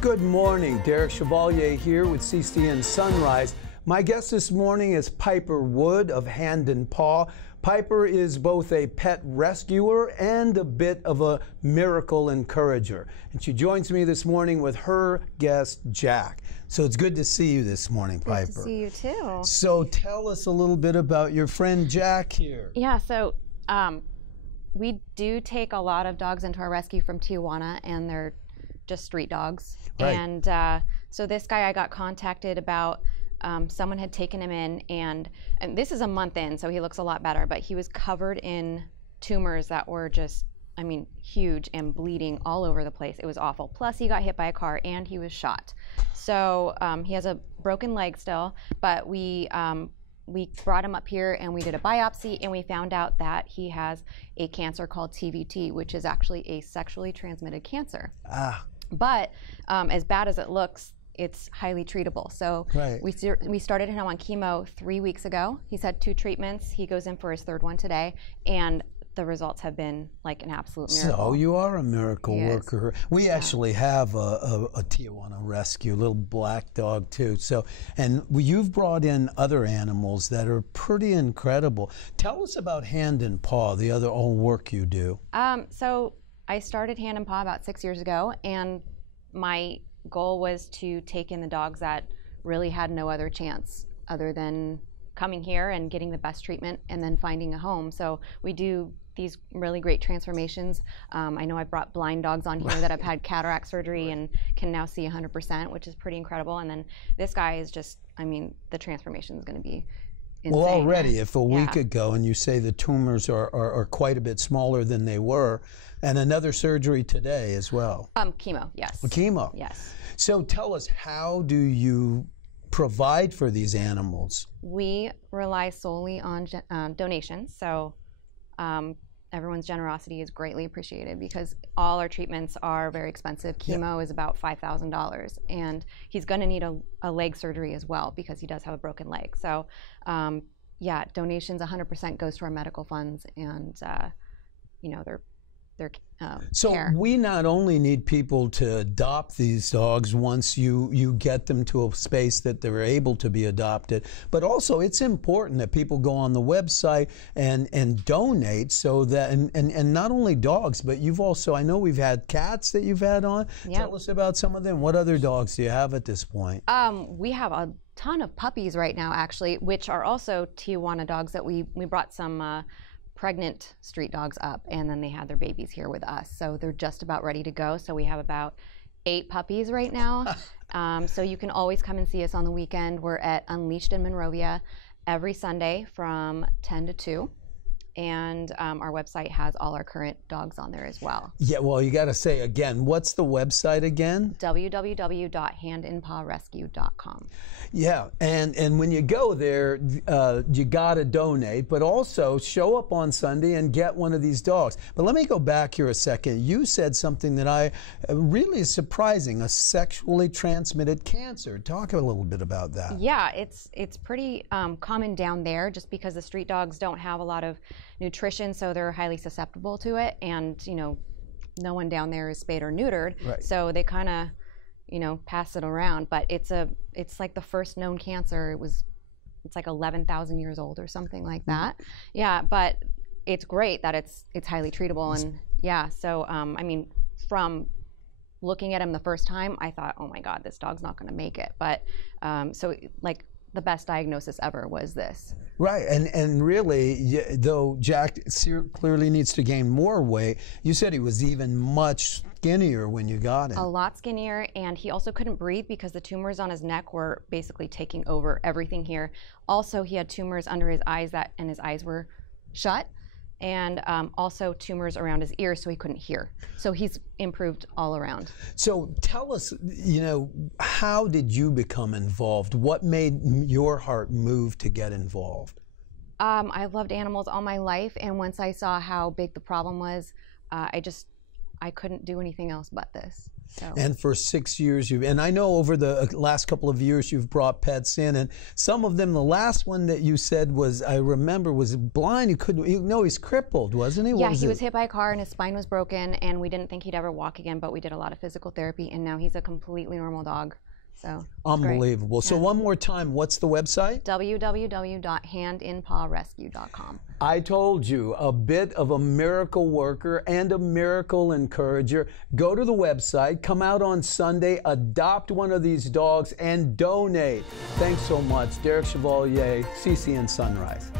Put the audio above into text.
Good morning, Derrick Chavelier here with CCN Sunrise. My guest this morning is Piper Wood of Hand and Paw. Piper is both a pet rescuer and a bit of a miracle encourager. And she joins me this morning with her guest, Jack. So it's good to see you this morning, Piper. Good to see you too. So tell us a little bit about your friend Jack here. Yeah, so we do take a lot of dogs into our rescue from Tijuana, and they're just street dogs. Right. And so this guy I got contacted about, someone had taken him in, and this is a month in, so he looks a lot better, but he was covered in tumors that were just, I mean, huge and bleeding all over the place. It was awful. Plus he got hit by a car and he was shot. So he has a broken leg still, but we brought him up here and we did a biopsy, and we found out that he has a cancer called TVT, which is actually a sexually transmitted cancer. But as bad as it looks, it's highly treatable. So right. we started him on chemo 3 weeks ago. He's had 2 treatments. He goes in for his 3rd one today, and the results have been like an absolute miracle. So you are a miracle worker. We actually have a Tijuana rescue, a little black dog too. So, and you've brought in other animals that are pretty incredible. Tell us about Hand and Paw, the other work you do. So I started Hand and Paw about 6 years ago, and my goal was to take in the dogs that really had no other chance other than coming here and getting the best treatment and then finding a home. So we do these really great transformations. I know I brought blind dogs on here that have had cataract surgery and can now see 100%, which is pretty incredible. And then this guy is just, I mean, the transformation is going to be insane. Well, already, if a week ago, and you say the tumors are quite a bit smaller than they were, and another surgery today as well. Chemo, yes. Chemo. Yes. So tell us, how do you provide for these animals? We rely solely on donations. So everyone's generosity is greatly appreciated because all our treatments are very expensive. Chemo is about $5,000, and he's going to need a leg surgery as well because he does have a broken leg. So yeah, donations 100% goes to our medical funds, and you know, their so care. We not only need people to adopt these dogs once you get them to a space that they're able to be adopted, but also it's important that people go on the website and donate, so that and not only dogs, but you've also, I know we've had cats that you've had on. Tell us about some of them. What other dogs do you have at this point? We have a ton of puppies right now, actually, which are also Tijuana dogs that we brought some pregnant street dogs up, and then they had their babies here with us. So they're just about ready to go. So we have about 8 puppies right now. So you can always come and see us on the weekend. We're at Unleashed in Monrovia every Sunday from 10 to 2. And our website has all our current dogs on there as well. Yeah, well, you got to say again, what's the website again? www.handandpawrescue.com. Yeah, and when you go there, you got to donate, but also show up on Sunday and get one of these dogs. But let me go back here a second. You said something that I really is surprising: a sexually transmitted cancer. Talk a little bit about that. Yeah, it's pretty common down there, just because the street dogs don't have a lot of nutrition, so they're highly susceptible to it, and you know, no one down there is spayed or neutered, so they kind of, you know, pass it around. But it's like the first known cancer. It's like 11,000 years old or something like that. Yeah, but it's great that it's highly treatable, and yeah, so I mean, from looking at him the first time, I thought, oh my God, this dog's not going to make it. But so like the best diagnosis ever was this. Right, and really, though Jack clearly needs to gain more weight, you said he was even much skinnier when you got him. A lot skinnier, and he also couldn't breathe because the tumors on his neck were basically taking over everything here. Also, he had tumors under his eyes and his eyes were shut, and also tumors around his ears, so he couldn't hear. So he's improved all around. So tell us, you know, how did you become involved? What made your heart move to get involved? I've loved animals all my life, and once I saw how big the problem was, I couldn't do anything else but this. So. And for 6 years, and I know over the last couple of years you've brought pets in, and some of them, the last one that you said was, I remember, was blind. He couldn't, no, he's crippled, wasn't he? Yeah, he was hit by a car and his spine was broken, and we didn't think he'd ever walk again, but we did a lot of physical therapy, and now he's a completely normal dog. So unbelievable. So one more time, what's the website? www.handinpawrescue.com. I told you, a bit of a miracle worker and a miracle encourager. Go to the website, come out on Sunday, adopt one of these dogs, and donate. Thanks so much. Derrick Chavelier, CCN Sunrise.